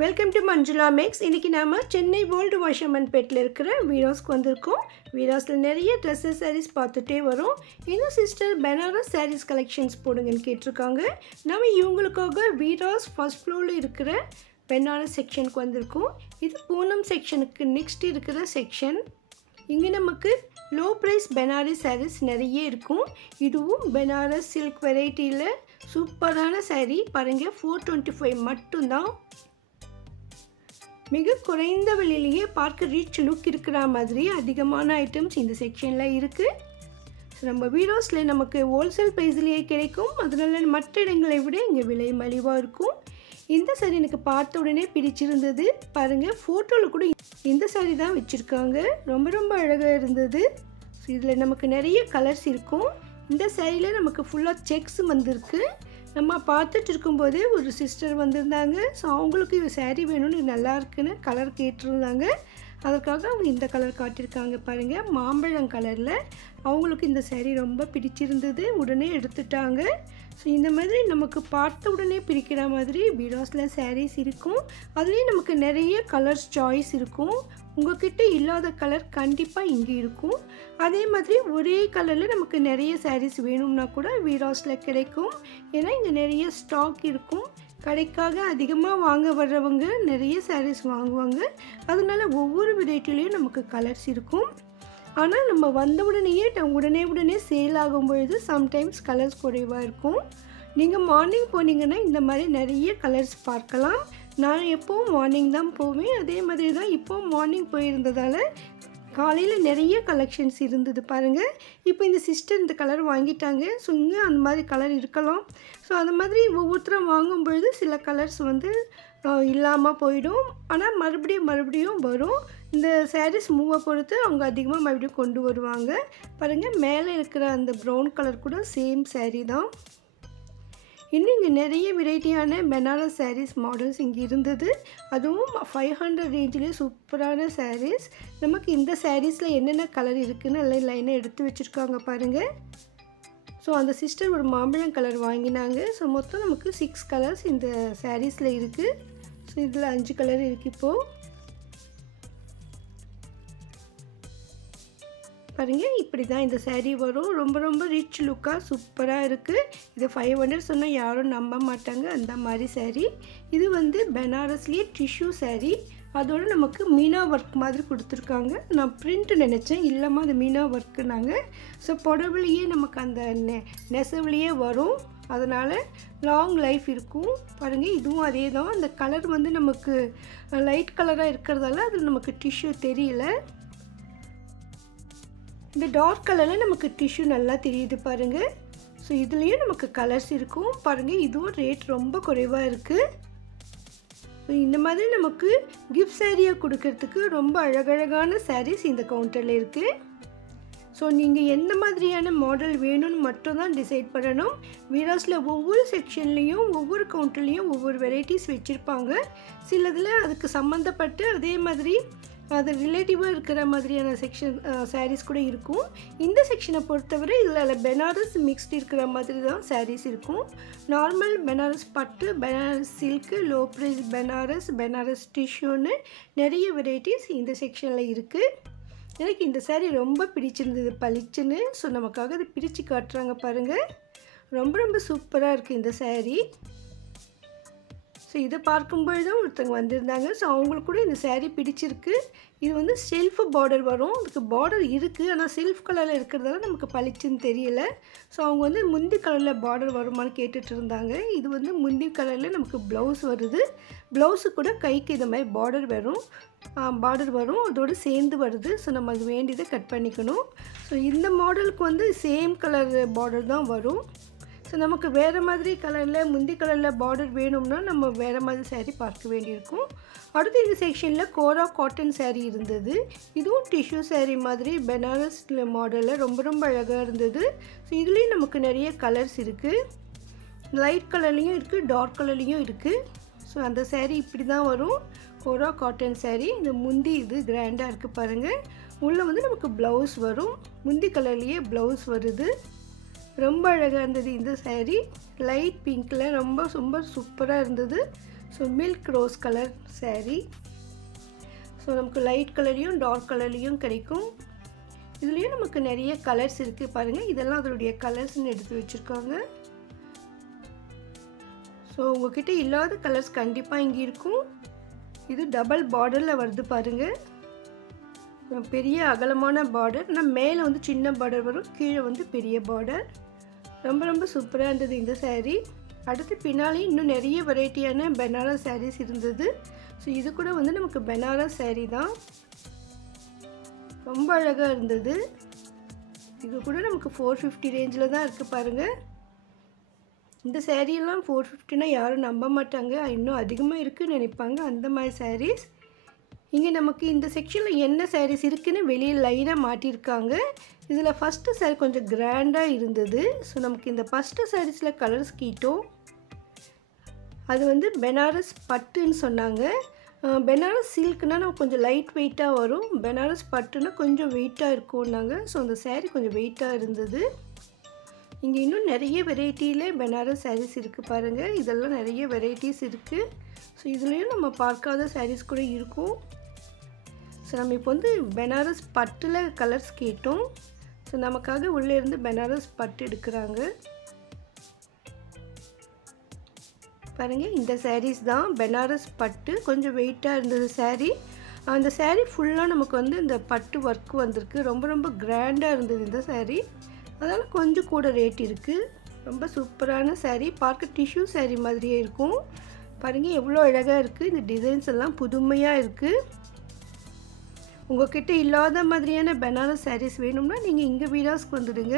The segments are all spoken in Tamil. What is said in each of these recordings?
Welcome to Manjula maths. இன்றைக்கி நாம் சென்னை ஓல்டு வாஷர்மன்பேட்டில் இருக்கிற வீராஸ்க்கு வந்திருக்கோம். வீராஸில் நிறைய ட்ரெஸ்ஸஸ் சாரீஸ் பார்த்துட்டே வரும். இன்னும் சிஸ்டர் பெனாரஸ் சாரீஸ் கலெக்ஷன்ஸ் போடுங்கன்னு கேட்டிருக்காங்க. நம்ம இவங்களுக்காக வீராஸ் ஃபர்ஸ்ட் ஃப்ளோரில் இருக்கிற பெனாரஸ் செக்ஷனுக்கு வந்திருக்கோம். இது பூனம் செக்ஷனுக்கு நெக்ஸ்ட் இருக்கிற செக்ஷன். இங்கே நமக்கு லோ ப்ரைஸ் பெனாரஸ் சாரீஸ் நிறைய இருக்கும். இதுவும் பெனாரஸ் சில்க் வெரைட்டியில் சூப்பரான சாரீ பாருங்கள். 425 மட்டும்தான். மிக குறைந்த விலையிலேயே பார்க்க ரிச் லுக் இருக்கிற மாதிரி அதிகமான ஐட்டம்ஸ் இந்த செக்ஷனில் இருக்குது. நம்ம வீடியோஸில் நமக்கு ஹோல்சேல் ப்ரைஸ்லேயே கிடைக்கும். அதனால மற்ற இடங்களை விட இங்கே விலை மலிவாக இருக்கும். இந்த சாரீ எனக்கு பார்த்த உடனே பிடிச்சிருந்தது. பாருங்கள், ஃபோட்டோவில் கூட இந்த சாரீ தான் வச்சுருக்காங்க. ரொம்ப அழகாக இருந்தது. ஸோ இதில் நமக்கு நிறைய கலர்ஸ் இருக்கும். இந்த சாரியில் நமக்கு ஃபுல்லாக செக்ஸ் வந்திருக்கு. நம்ம பார்த்துட்டு இருக்கும்போது ஒரு சிஸ்டர் வந்திருந்தாங்க. ஸோ அவங்களுக்கு இந்த சாரீ வேணும்னு நல்லா இருக்குன்னு கலர் கேட்டிருந்தாங்க. அதற்காக அவங்க இந்த கலர் காட்டியிருக்காங்க. பாருங்கள், மாம்பழம் கலரில் அவங்களுக்கு இந்த சாரீ ரொம்ப பிடிச்சிருந்தது. உடனே எடுத்துட்டாங்க. ஸோ இந்த மாதிரி நமக்கு பார்த்த உடனே பிடிக்கிற மாதிரி வீராஸில் சாரீஸ் இருக்கும். அதுலேயும் நமக்கு நிறைய கலர்ஸ் சாய்ஸ் இருக்கும். உங்கள்கிட்ட இல்லாத கலர் கண்டிப்பாக இங்கே இருக்கும். அதே மாதிரி ஒரே கலரில் நமக்கு நிறைய சாரீஸ் வேணும்னா கூட வீராஸில் கிடைக்கும். ஏன்னா இங்கே நிறைய ஸ்டாக் இருக்கும். கடைக்காக அதிகமாக வாங்க வர்றவங்க நிறைய சாரீஸ் வாங்குவாங்க. அதனால ஒவ்வொரு வெரைட்டிலையும் நமக்கு கலர்ஸ் இருக்கும். ஆனால் நம்ம வந்த உடனே சேல் ஆகும்பொழுது சம்டைம்ஸ் கலர்ஸ் குறைவாக இருக்கும். நீங்கள் மார்னிங் போனீங்கன்னா இந்த மாதிரி நிறைய கலர்ஸ் பார்க்கலாம். நான் எப்போவும் மார்னிங் தான் போவேன். அதே மாதிரி தான் இப்போது மார்னிங் போயிருந்ததால் காலையில் நிறைய கலெக்ஷன்ஸ் இருந்தது. பாருங்கள், இப்போ இந்த சிஸ்டர் இந்த கலர் வாங்கிட்டாங்க. ஸோ இங்கே அந்த மாதிரி கலர் இருக்கலாம். ஸோ அந்த மாதிரி ஒவ்வொருத்தரும் வாங்கும்பொழுது சில கலர்ஸ் இல்லாமல் போயிடும். ஆனால் மறுபடியும் வரும். இந்த சாரீஸ் மூவை பொறுத்து அவங்க அதிகமாக மறுபடியும் கொண்டு வருவாங்க. பாருங்கள், மேலே இருக்கிற அந்த ப்ரௌன் கலர் கூட சேம் சாரீ தான். இன்னும் இங்கே நிறைய வெரைட்டியான பெனாரஸ் சாரீஸ் மாடல்ஸ் இங்கே இருந்தது. அதுவும் 500 ரேஞ்சிலே சூப்பரான சாரீஸ். நமக்கு இந்த சாரீஸில் என்னென்ன கலர் இருக்குதுன்னு எல்லாம் லைனாக எடுத்து வச்சுருக்காங்க பாருங்கள். ஸோ அந்த சிஸ்டர் ஒரு மாம்பழம் கலர் வாங்கினாங்க. ஸோ மொத்தம் நமக்கு 6 கலர்ஸ் இந்த சாரீஸில் இருக்குது. ஸோ இதில் 5 கலர் இருக்குது. இப்போது பாருங்கள், இப்படி தான் இந்த சாரீ வரும். ரொம்ப ரிச் லுக்காக சூப்பராக இருக்குது. இது 500 சொன்னால் யாரும் நம்ப மாட்டாங்க. அந்த மாதிரி சாரீ இது பெனாரஸ்லேயே டிஷ்யூ சாரீ. அதோடு நமக்கு மீனா ஒர்க் மாதிரி கொடுத்துருக்காங்க. நான் பிரிண்ட் நினச்சேன், இல்லாமல் அது மீனா ஒர்க்குனாங்க. ஸோ புடவுலையே நமக்கு அந்த நெசவுலையே வரும். அதனால் லாங் லைஃப் இருக்கும். பாருங்கள், இதுவும் அதே தான். அந்த கலர் நமக்கு லைட் கலராக இருக்கிறதால அது நமக்கு டிஷ்யூ தெரியல. இந்த டார்க் கலரில் நமக்கு டிஷ்யூ நல்லா தெரியுது பாருங்கள். ஸோ இதுலேயும் நமக்கு கலர்ஸ் இருக்கும். பாருங்கள், இதுவும் ரேட் ரொம்ப குறைவாக இருக்குது. ஸோ இந்த மாதிரி நமக்கு கிஃப்ட் சாரியாக கொடுக்கறதுக்கு ரொம்ப அழகழகான சாரீஸ் இந்த கவுண்டரில் இருக்குது. ஸோ நீங்கள் எந்த மாதிரியான மாடல் வேணும்னு மட்டும்தான் டிசைட் பண்ணணும். வீராஸில் ஒவ்வொரு செக்ஷன்லேயும் ஒவ்வொரு கவுண்டர்லேயும் ஒவ்வொரு வெரைட்டிஸ் வச்சுருப்பாங்க. சிலதில் அதுக்கு சம்மந்தப்பட்டு அதே மாதிரி அது ரிலேட்டிவாக இருக்கிற மாதிரியான செக்ஷன் சாரீஸ் கூட இருக்கும். இந்த செக்ஷனை பொறுத்தவரை இதில் பெனாரஸ் மிக்ஸ்டு இருக்கிற மாதிரி தான் சாரீஸ் இருக்கும். நார்மல் பெனாரஸ் பட்டு, Banaras silk, low price Banaras டிஷ்யூன்னு நிறைய வெரைட்டிஸ் இந்த செக்ஷனில் இருக்குது. எனக்கு இந்த சாரீ ரொம்ப பிடிச்சிருந்தது பளிச்சுன்னு. ஸோ நமக்காக அதை பிரித்து காட்டுறாங்க பாருங்கள். ரொம்ப சூப்பராக இருக்குது இந்த சாரீ. ஸோ இதை பார்க்கும்பொழுதும் ஒருத்தவங்க வந்திருந்தாங்க. ஸோ அவங்களுக்கு கூட இந்த சாரீ பிடிச்சிருக்கு. இது செல்ஃப் பார்டர் வரும். அதுக்கு பார்டர் இருக்குது, ஆனால் செல்ஃப் கலரில் இருக்கிறதால நமக்கு பளிச்சுன்னு தெரியல. ஸோ அவங்க முந்தி கலரில் பார்டர் வருமானு கேட்டுட்டு இருந்தாங்க. இது முந்தி கலரில் நமக்கு ப்ளவுஸ் வருது. ப்ளவுஸு கூட கைக்கு இந்த மாதிரி பார்டர் வரும். அதோடு சேர்ந்து வருது. ஸோ நம்ம அது வேண்டியதை கட் பண்ணிக்கணும். ஸோ இந்த மாடலுக்கு சேம் கலர் பார்டர் தான் வரும். ஸோ நமக்கு வேறு மாதிரி கலரில் முந்தி கலரில் பார்டர் வேணும்னா நம்ம வேறு மாதிரி சாரீ பார்க்க வேண்டியிருக்கும். அடுத்து இந்த செக்ஷனில் கோரா காட்டன் சாரீ இருந்தது. இதுவும் டிஷ்யூ சாரீ மாதிரி பெனாரஸ் மாடலில் ரொம்ப அழகாக இருந்தது. ஸோ இதுலேயும் நமக்கு நிறைய கலர்ஸ் இருக்குது. லைட் கலர்லேயும் இருக்குது, டார்க் கலர்லேயும் இருக்குது. ஸோ அந்த சாரீ இப்படி தான் வரும். கோரா காட்டன் சாரீ. இந்த முந்தி இது கிராண்டாக இருக்குது பாருங்கள். உள்ளே நமக்கு ப்ளவுஸ் வரும். முந்தி கலர்லேயே ப்ளவுஸ் வருது. ரொம்ப அழகாக இருந்தது இந்த சாரீ. லைட் பிங்க்கில் ரொம்ப சூப்பராக இருந்தது. So milk rose colour saree. So நமக்கு லைட் கலர்லையும் டார்க் கலர்லேயும் கிடைக்கும். இதுலேயும் நமக்கு நிறைய கலர்ஸ் இருக்குது பாருங்கள். இதெல்லாம் அதனுடைய கலர்ஸ்ன்னு எடுத்து வச்சுருக்காங்க. ஸோ உங்கள்கிட்ட இல்லாத கலர்ஸ் கண்டிப்பாக இங்கே இருக்கும். இது டபுள் பார்டரில் வருது பாருங்கள். பெரிய அகலமான பார்டர், ஆனால் மேலே வந்து சின்ன பார்டர் வரும், கீழே வந்து பெரிய பார்டர். ரொம்ப ரொம்ப சூப்பராக இருந்தது இந்த saree. அடுத்து பின்னாலே இன்னும் நிறைய வெரைட்டியான பனாரஸ் sarees இருந்தது. ஸோ இது கூட வந்து நமக்கு பனாரஸ் saree தான். ரொம்ப அழகாக இருந்தது. இது கூட நமக்கு 450 ரேஞ்சில் தான் இருக்குது பாருங்கள். இந்த சேரீயெல்லாம் 450னா யாரும் நம்ப மாட்டாங்க, இன்னும் அதிகமாக இருக்குதுன்னு நினைப்பாங்க. அந்த மாதிரி sarees. இங்கே நமக்கு இந்த செக்ஷனில் என்ன sarees இருக்குதுன்னு வெளியே லைனாக மாட்டியிருக்காங்க. இதில் ஃபஸ்ட்டு saree கொஞ்சம் கிராண்டாக இருந்தது. ஸோ நமக்கு இந்த ஃபஸ்ட்டு sareesiல் கலர்ஸ் கீட்டோம். அது வந்து பனாரஸ் பட்டுன்னு சொன்னாங்க. பனாரஸ் சில்க்னா நம்ம கொஞ்சம் லைட் வெயிட்டாக வரும், பனாரஸ் பட்டுனா கொஞ்சம் வெயிட்டாக இருக்கும்னாங்க. ஸோ அந்த saree கொஞ்சம் வெயிட்டாக இருந்தது. இங்கே இன்னும் நிறைய வெரைட்டியில் பனாரஸ் sarees இருக்குது பாருங்கள். இதெல்லாம் நிறைய வெரைட்டிஸ் இருக்குது. ஸோ இதுலேயும் நம்ம பார்க்காத sarees கூட இருக்கும். ஸோ நம்ம இப்போ வந்து பனாரஸ் பட்டில் கலர்ஸ் கேட்டோம். ஸோ நமக்காக உள்ளே இருந்து பனாரஸ் பட்டு எடுக்கிறாங்க பாருங்கள். இந்த sarees தான் பனாரஸ் பட்டு. கொஞ்சம் வெயிட்டாக இருந்தது saree. அந்த saree ஃபுல்லாக நமக்கு வந்து இந்த பட்டு ஒர்க் வந்திருக்கு. ரொம்ப ரொம்ப கிராண்டாக இருந்தது இந்த saree. அதனால் கொஞ்சம் கூட ரேட் இருக்குது. ரொம்ப சூப்பரான saree. பார்க்க டிஷ்யூ saree மாதிரியே இருக்கும் பாருங்கள். எவ்வளோ அழகாக இருக்குது. இந்த டிசைன்ஸ் எல்லாம் புதுமையாக இருக்குது. உங்கள்கிட்ட இல்லாத மாதிரியான பனாரஸ் sarees வேணும்னா நீங்கள் இங்கே வீராஸ்க்கு வந்துடுங்க.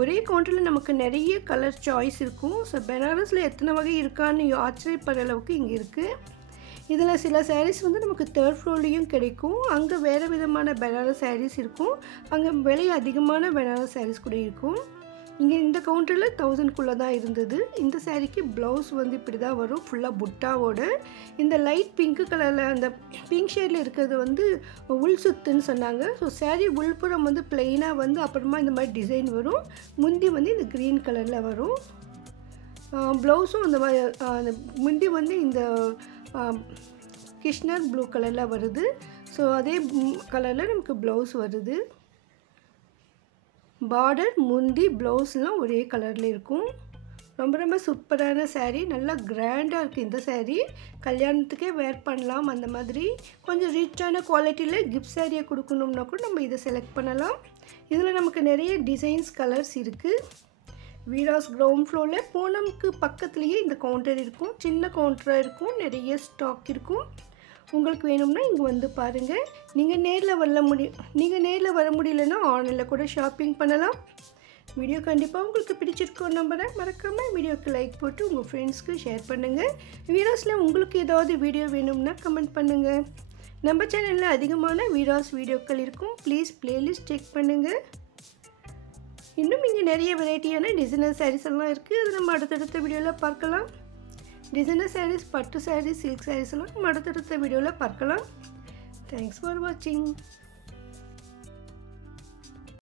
ஒரே கவுண்டரில் நமக்கு நிறைய கலர் சாய்ஸ் இருக்கும். ஸோ பனாரஸில் எத்தனை வகை இருக்கான்னு ஆச்சரியப்படுற அளவுக்கு இங்கே இருக்குது. இதில் சில sarees வந்து நமக்கு 3rd ஃப்ளோர்லேயும் கிடைக்கும். அங்கே வேறு விதமான பனாரஸ் sarees இருக்கும். அங்கே விலை அதிகமான பனாரஸ் sarees கூட இருக்கும். இங்கே இந்த கவுண்டரில் 1000க்குள்ளே தான் இருந்தது. இந்த சாரீக்கு ப்ளவுஸ் வந்து இப்படி தான் வரும், ஃபுல்லாக புட்டாவோட. இந்த லைட் பிங்க்கு கலரில் அந்த பிங்க் ஷேடில் இருக்கிறது வந்து உள் சுத்துன்னு சொன்னாங்க. ஸோ சாரீ உள்புறம் வந்து பிளெயினாக வந்து அப்புறமா இந்த மாதிரி டிசைன் வரும். முந்தி வந்து இந்த க்ரீன் கலரில் வரும். ப்ளவுஸும் அந்த மாதிரி அந்த முந்தி வந்து இந்த கிருஷ்ணர் ப்ளூ கலரில் வருது. ஸோ அதே கலரில் நமக்கு ப்ளவுஸ் வருது. பார்டர் முந்தி ப்ளவுஸ்லாம் ஒரே கலரில் இருக்கும். ரொம்ப ரொம்ப சூப்பரான saree. நல்லா கிராண்டாக இருக்குது இந்த saree. கல்யாணத்துக்கே வேர் பண்ணலாம். அந்த மாதிரி கொஞ்சம் ரிச்சான குவாலிட்டியில் கிஃப்ட் சாரியை கொடுக்கணும்னா கூட நம்ம இதை செலக்ட் பண்ணலாம். இதில் நமக்கு நிறைய டிசைன்ஸ் கலர்ஸ் இருக்குது. வீராஸ் கிரவுண்ட் ஃப்ளோரில் பூனம்க்கு பக்கத்துலேயே இந்த கவுண்டர் இருக்கும். சின்ன கவுண்டராக இருக்கும், நிறைய ஸ்டாக் இருக்கும். உங்களுக்கு வேணும்னா இங்கே வந்து பாருங்கள். நீங்கள் நேரில் வர முடியலன்னா ஆன்லைனில் கூட ஷாப்பிங் பண்ணலாம். வீடியோ கண்டிப்பாக உங்களுக்கு பிடிச்சிருக்கோம் நம்புகிறேன். மறக்காமல் வீடியோக்கு லைக் போட்டு உங்கள் ஃப்ரெண்ட்ஸ்க்கு ஷேர் பண்ணுங்கள். வீராஸில் உங்களுக்கு ஏதாவது வீடியோ வேணும்னா கமெண்ட் பண்ணுங்கள். நம்ம சேனலில் அதிகமான வீராஸ் வீடியோக்கள் இருக்கும். ப்ளீஸ் பிளேலிஸ்ட் செக் பண்ணுங்கள். இன்னும் இங்கே நிறைய வெரைட்டியான டிசைனர் sarees எல்லாம் இருக்குது. அது நம்ம அடுத்தடுத்த வீடியோவில் பார்க்கலாம். டிசைனர் sarees, பட்டு sarees, சில்க் sarees எல்லாம் நம்ம அடுத்தடுத்த வீடியோவில் பார்க்கலாம். தேங்க்ஸ் ஃபார் வாட்சிங்.